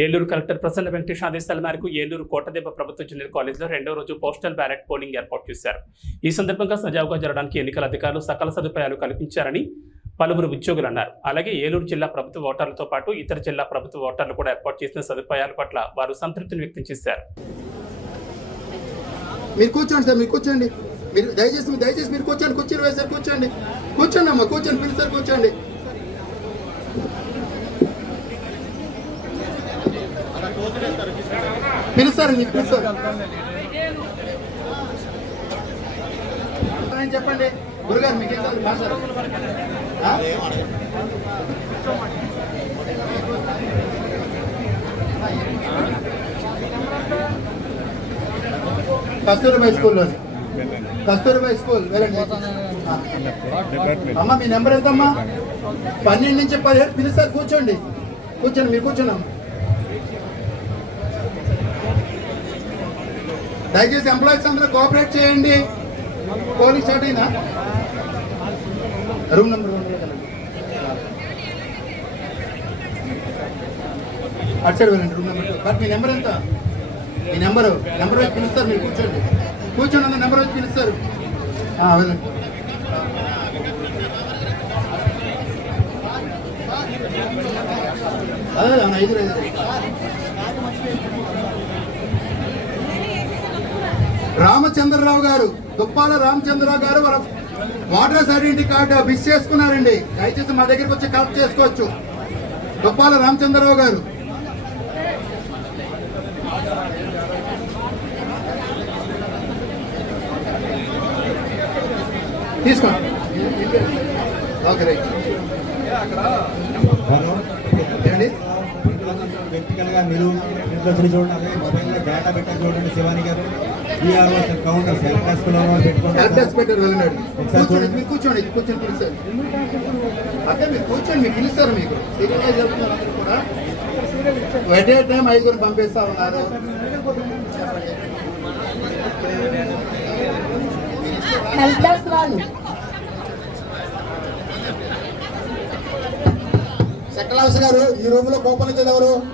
Eluru collector Prasanna Venkatesh ఆదేశాల మేరకు ఏలూరు కోటదెబ్బ ప్రభుత్వ జూనియర్ కాలేజీలో రెండో రోజు పోస్టల్ బ్యాలెట్ పోలింగ్ ఏర్పాటు చేశారు. ఈ సందర్భంగా సజావుగా జరగడానికి ఎన్నికల అధికారులు సకల సదుపాయాలు కల్పించారని పలువురు ఉద్యోగులు అన్నారు. అలాగే ఏలూరు జిల్లా ప్రభుత్వ ఓటర్లతో పాటు ఇతర జిల్లా ప్రభుత్వ ఓటర్లు కూడా ఏర్పాటు చేసిన సదుపాయాల పట్ల వారు సంతృప్తిని వ్యక్తం చేశారు. మీరు కూర్చోండి సార్ మీరు కూర్చోండి. మీరు దయచేసి మీరు దయచేసి మీరు కూర్చోండి కూర్చొని సార్ కూర్చోండి. కూర్చోండి అమ్మా కూర్చోండి పిలుస్తారు కూర్చోండి. పిలుస్తారు నీకు పిలుస్తారు. చెప్పండి. గురుగారు మీకు ఏం కావాలి? మాస్టర్ కస్తూరిబాయి స్కూల్లో కస్తూరిబాయి స్కూల్ వెళ్ళండి. అమ్మ మీ నెంబర్ ఎంతమ్మా? పన్నెండు నుంచి పదిహేడు పిలుస్తారు కూర్చోండి. కూర్చోండి మీరు కూర్చున్నాం దయచేసి ఎంప్లాయీస్ అందరూ కోఆపరేట్ చేయండి. పోలింగ్ స్టార్ట్ అయిందా రూమ్ నెంబర్ అటు సైడ్ వెళ్ళండి రూమ్ నెంబర్ బట్ మీ నెంబర్ ఎంత? మీ నెంబరు నెంబర్ వచ్చి పిలుస్తారు మీరు కూర్చోండి. కూర్చోండి అన్న నెంబర్ వచ్చి పిలుస్తారు. వెళ్ళండి. అదే ఐదు ఐదు రామచంద్రరావు గారు దుప్పాల రామచంద్రరావు గారు వాళ్ళ వాటర్ ఐడెంటిటీ కార్డు మిస్ చేసుకున్నారండి. దయచేసి మా దగ్గరికి వచ్చి కలెక్ట్ చేసుకోవచ్చు. దుప్పాల రామచంద్రరావు గారు. తీసుకోండి. Okay right. ఏండి వ్యక్తిగతంగా మీరు ఇంట్లో చూడండి మొబైల్లో డేటా పెట్టారు చూడండి శివాని గారు. ఈఆర్ఓ కౌంటర్ సెల్ఫ్ వెళ్ళినాడు. కూర్చోండి. మీరు కూర్చోండి కూర్చొని పిలుస్తారు అంటే మీరు కూర్చొని పిలుస్తారు మీకు. అందరూ కూడా? టైం ఐదుగురు పంపిస్తా ఉన్నారు. హెల్ప్ డెస్క్ వాళ్ళు. సెక్రల్ హౌస్ గారు ఈ రూమ్లో కోపం ఎవరు?